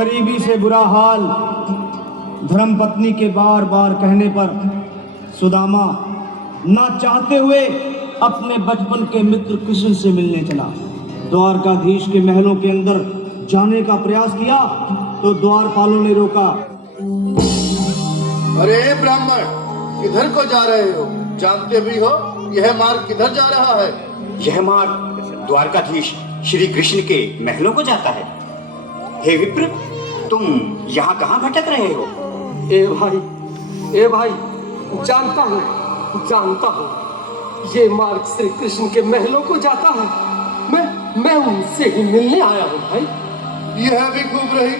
गरीबी से बुरा हाल धर्मपत्नी के बार बार कहने पर सुदामा ना चाहते हुए अपने बचपन के मित्र कृष्ण से मिलने चला। द्वारकाधीश के महलों के अंदर जाने का प्रयास किया तो द्वारपालों ने रोका। अरे ब्राह्मण, किधर को जा रहे हो? जानते भी हो यह मार्ग किधर जा रहा है? यह मार्ग द्वारकाधीश श्री कृष्ण के महलों को जाता है। हे विप्र, तुम यहाँ कहाँ भटक रहे हो? ए भाई, जानता हूँ ये मार्ग श्री कृष्ण के महलों को जाता है। मैं उनसे ही मिलने आया हूँ भाई। यह भी खूब रही।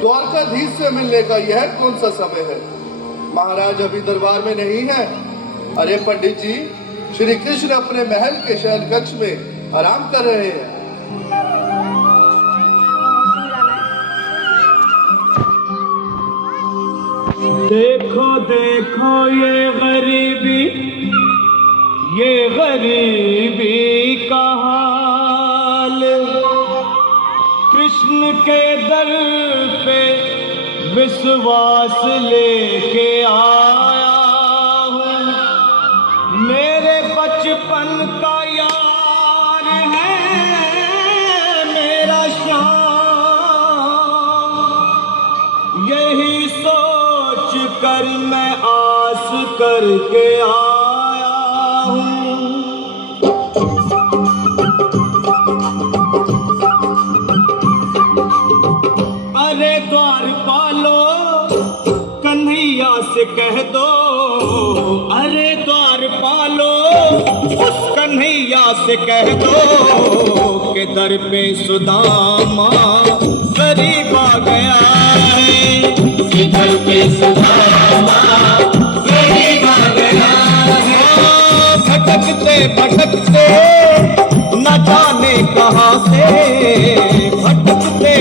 द्वारकाधीश से मिलने का यह कौन सा समय है? महाराज अभी दरबार में नहीं है। अरे पंडित जी, श्री कृष्ण अपने महल के शयन कक्ष में आराम कर रहे हैं। देखो देखो ये गरीबी का हाल, कृष्ण के दर पे विश्वास लेके आया हूँ। मेरे बचपन का यार है मेरा श्याम, यही सोच कर मैं आस करके आया हूँ। अरे द्वारपालो कन्हैया से कह दो, अरे द्वारपालो उस कन्हैया से कह दो कि दर पे सुदामा गरीब आ गया है। दर पे सुदामा गरीब आ गया है। भटकते न जाने कहाँ से, भटकते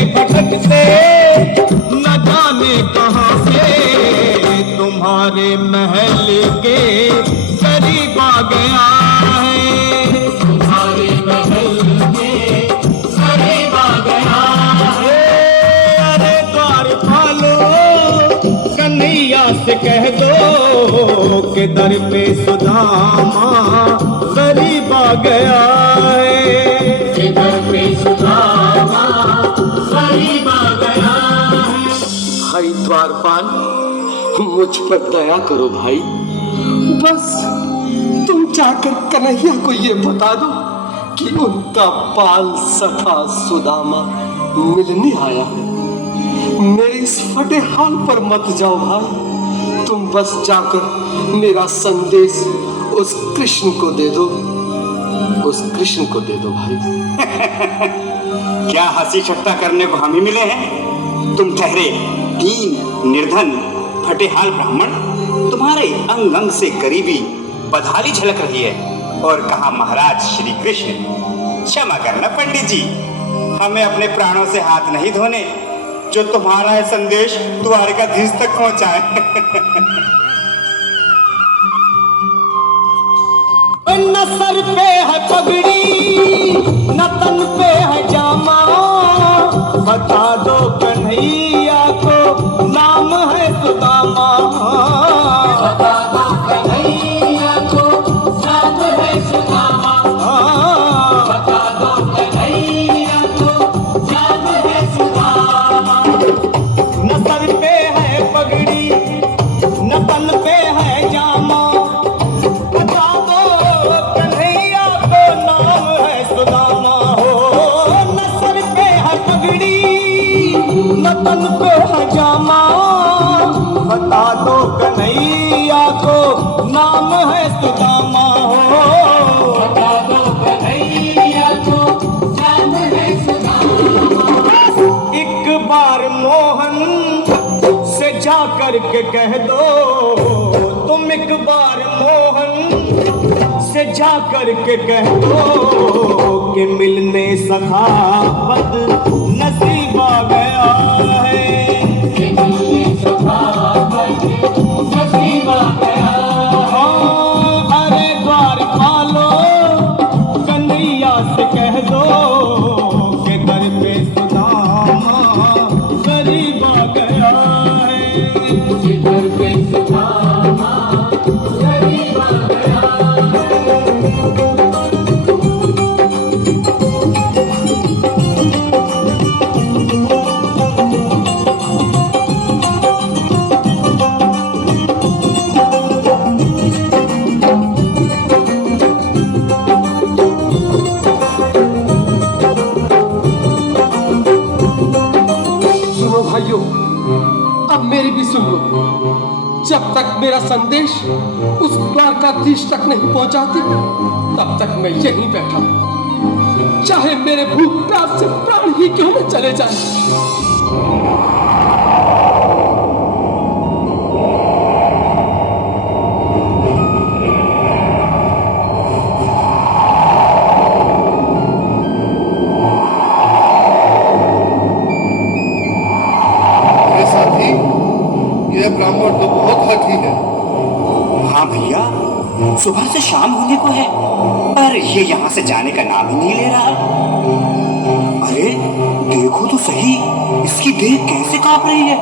न जाने कहाँ से तुम्हारे महल के करीब आ गया है। तुम्हारे महल के करीब आ गया है। अरे द्वारपालो कन्हैया से कह दो कि दर पे सुदामा करीब आ गया है। कि दर पे सुदामा करीब आ गया है। भाई द्वारपाल, मुझ पर दया करो भाई। बस तुम जाकर कन्हैया को ये बता दो कि उनका बाल सखा सुदामा मिलने आया है। मेरे इस फटे हाल पर मत जाओ भाई। तुम बस जाकर मेरा संदेश उस कृष्ण को दे दो, भाई। क्या हंसी ठट्टा करने को हम ही मिले हैं? तुम ठहरे दीन निर्धन फटेहाल ब्राह्मण, तुम्हारे अंग अंग से गरीबी बदहाली झलक रही है। और कहा महाराज श्री कृष्ण। क्षमा करना पंडित जी, हमें अपने प्राणों से हाथ नहीं धोने जो तुम्हारा है संदेश द्वारकाधीश तक पहुंचाए। न सर पे है पगड़ी न तन पे है जामा, बता दो कन्हैया को नाम है सुदामा। बता दो कन्हैया को नाम है सुदामा। बता दो कन्हैया को नाम है सुदामा। न सर पे है पगड़ी न तन पे है जामा, तन पे हजामा। बता दो कन्हैया को नाम है सुदामा हो। बता दो कन्हैया को नाम है सुदामा। एक बार मोहन से जा कर के कह दो, तुम एक बार मोहन से जा कर के कह दो कि मिलने सखावत नसीब आ गया है। कि मिलने सखावत नसीब आ गया है। अरे द्वारपालो कन्हैया से कह दो कि दर पे सुदामा सुनो भाइयों, अब मेरी भी सुन लो। जब तक मेरा संदेश उस द्वारकाधीश तक नहीं पहुंचाती, तब तक मैं यहीं बैठा हूं। चाहे मेरे भूख प्यास से प्राण ही क्यों न चले जाए। मेरे साथी, यह ब्राह्मण तो बहुत हठी है। हाँ भैया, सुबह से शाम होने को है, पर ये यहाँ से जाने का नाम ही नहीं ले रहा। अरे देखो तो सही, इसकी देह कैसे कांप रही है।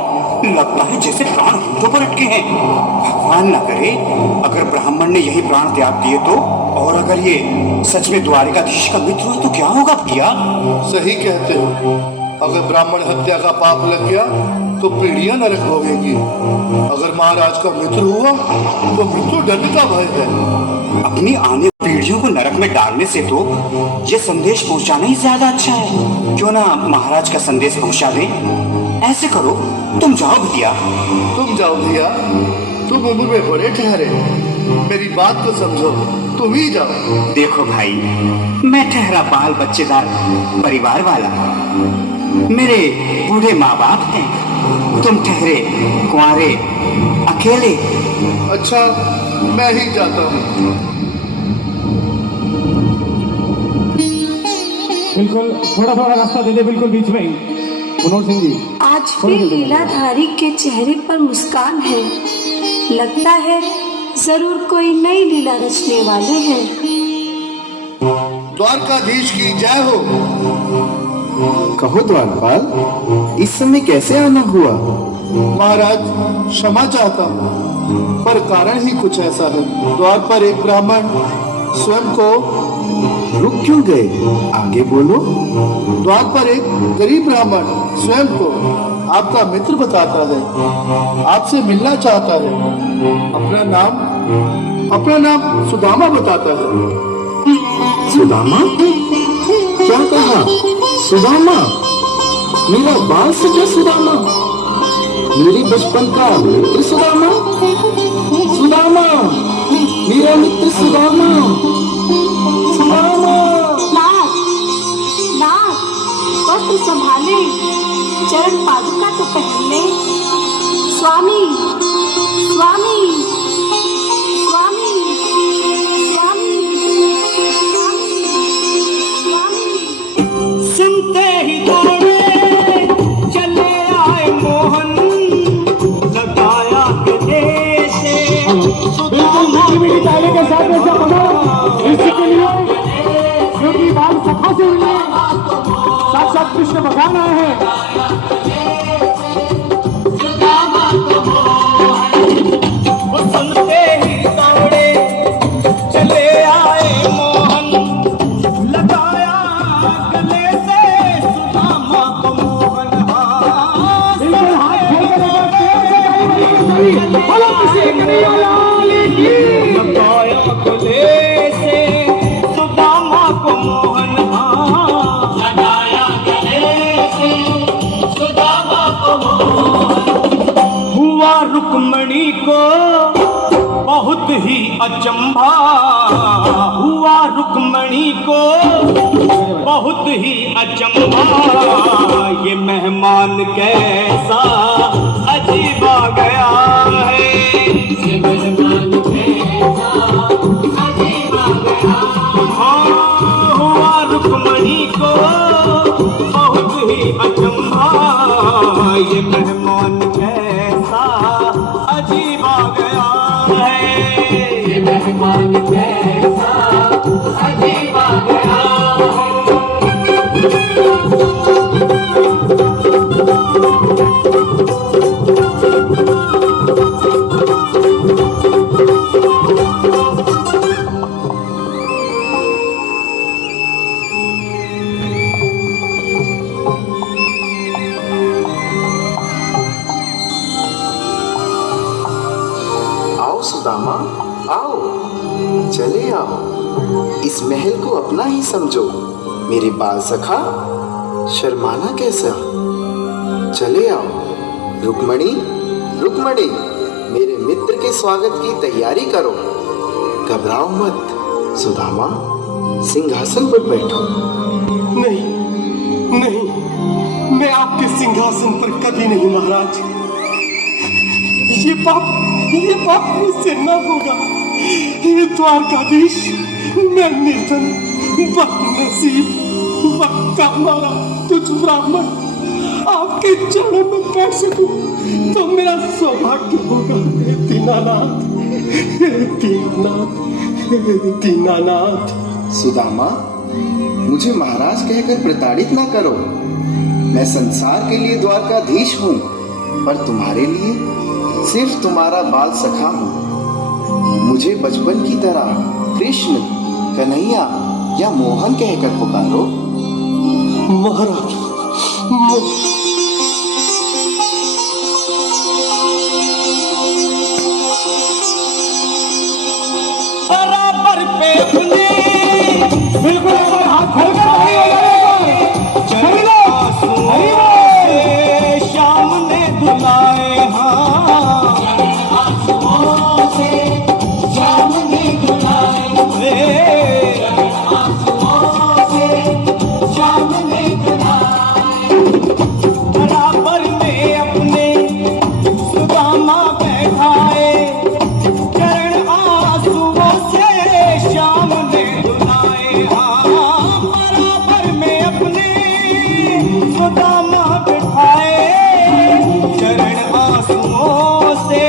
लगता है जैसे प्राण हाथों पर अटके हैं। भगवान न करे अगर ब्राह्मण ने यही प्राण त्याग दिए तो, और अगर ये सच में द्वारिकाधीश का मित्र हो तो क्या होगा भैया? सही कहते हो। अगर ब्राह्मण हत्या का पाप लग गया तो पीढ़ियां नरक भोगेंगी। अगर महाराज का मित्र हुआ तो मृत्यु दंड का भय है। अपनी आने पीढ़ियों को नरक में डालने से तो ये संदेश पहुंचाना ही ज्यादा अच्छा है। क्यों ना महाराज का संदेश पहुंचा दें। ऐसे करो, तुम जाओ भैया। तुम जाओ भैया, तुम उम्र में बड़े ठहरे, मेरी बात को समझो, तुम ही जाओ। देखो भाई, मैं ठहरा बाल बच्चेदार परिवार वाला, मेरे बूढ़े माँ बाप हैं, तुम ठहरे कुंवारे अकेले। अच्छा, मैं ही जाता हूँ। बिल्कुल थोड़ा थोड़ा रास्ता दे दे, बिल्कुल बीच में ही। मनोहर सिंह जी, आज फिर लीलाधारी के चेहरे पर मुस्कान है। लगता है जरूर कोई नई लीला रचने वाले हैं। द्वारकाधीश की जय हो। कहो द्वारपाल, इस समय कैसे आना हुआ? महाराज, क्षमा चाहता हूँ, पर कारण ही कुछ ऐसा है। द्वार पर एक ब्राह्मण स्वयं को रुक क्यों गए? आगे बोलो। द्वार पर एक गरीब ब्राह्मण स्वयं को आपका मित्र बताता है, आपसे मिलना चाहता है। अपना नाम सुदामा बताता है। सुदामा? क्या कहा? सुदामा? मेरा बाल सजा सुदामा? मेरी बचपन का मित्र सुदामा? सुदामा, मेरा मित्र सुदामा। सुदामा। नाथ, नाथ, वस्त्र संभाले, चरण पादुका तो पहले। स्वामी, स्वामी, स्वामी, स्वामी, स्वामी। सुनते ही दौड़े चले आए मोहन, लगाया गले से सुदामा के साथ ऐसा बना इसके लिए, क्योंकि बाल सफा से मिले, साक्षात कृष्ण भगवान आए हैं। वो सुनते ही दौड़े चले आए मोहन, लगाया गले से सुदामा को मोहन। बिल्कुल हाथ लगाया गले से सुदामा को मोहन। लगाया गले से सुदामा को मोहन। हुआ रुक्मणी को बहुत ही अचंभा, हुआ रुक्मणी को बहुत ही अचंभा। ये मेहमान कैसा अजीब आ गया है, ये मेहमान कैसा अजीब आ गया। हाँ, हुआ रुक्मणी को बहुत ही अचंभा। ये मेहमान कैसा अजीब आ गया है, ये मेहमान कैसा अजीब आ गया है। सुदामा, आओ, चले आओ, इस महल को अपना ही समझो। मेरे बाल सखा, शर्माना कैसा? चले आओ। रुक्मणी, रुक्मणी, मेरे मित्र के स्वागत की तैयारी करो। घबराओ मत। सुदामा, सिंहासन पर बैठो। नहीं नहीं, मैं आपके सिंहासन पर कभी नहीं महाराज। ये पाप मुझसे न होगा। ये द्वारकाधीश, मैं निर्धन, बदनसीब, वक्का मारा तुझ ब्राह्मण आपके चरणों में बैठ सकूं तो मेरा सौभाग्य होगा। हे दीनानाथ, हे दीनानाथ, हे दीनानाथ। सुदामा, मुझे महाराज कहकर प्रताड़ित ना करो। मैं संसार के लिए द्वारकाधीश हूँ, पर तुम्हारे लिए सिर्फ तुम्हारा बाल सखा हूँ। मुझे बचपन की तरह कृष्ण, कन्हैया या मोहन कहकर पुकारो। महाराज, बराबर पे अपने बिल्कुल शाम ने धुलाए। बराबर में अपने सुदामा बैठाए, चरण आंसुओं से शाम ने धुलाए। बराबर में अपने सुदामा बैठाए, चरण आंसुओं से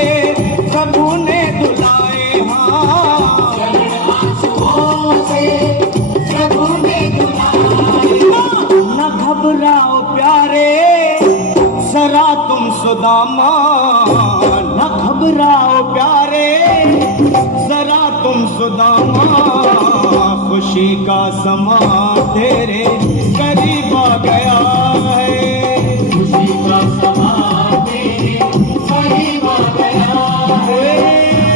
प्रभु ने धुलाए। चरण आंसुओं से प्रभु ने धुलाए। न घबराओ प्यारे, जरा तुम सुदामा, न घबराओ प्यारे, जरा तुम सुदामा। खुशी का समा तेरे करीब आ गया है। खुशी का समा तेरे करीब आ गया है।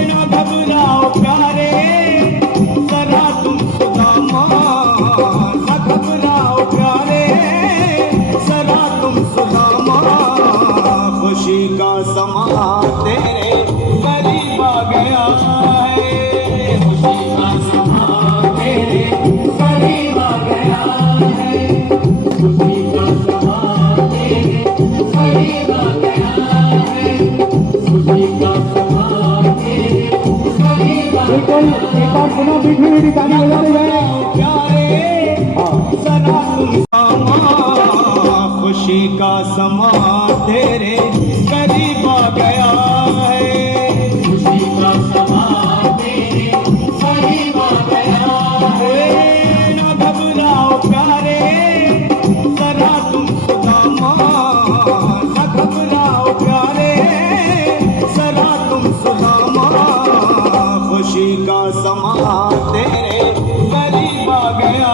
न घबराओ प्यारे, जरा तुम सुदामा, न घबराओ प्यारे, जरा तुम सुदामा। खुशी का समा तेरे करीब आ गया है। खुशी का समा तेरे करीब आ गया है। खुशी का समा तेरे करीब आ गया है। खुशी का समा तेरे करीब आ गया है। एक बार पुनः बिखरी हुई ताली बजाते जाए प्यारे, जरा तुम सुदामा। खुशी का समा तेरे करीब आ गया है। खुशी का समा तेरे करीब आ गया है। न घबराओ प्यारे, जरा तुम सुदामा, न घबराओ प्यारे, जरा तुम सुदामा। खुशी का समा तेरे करीब आ गया।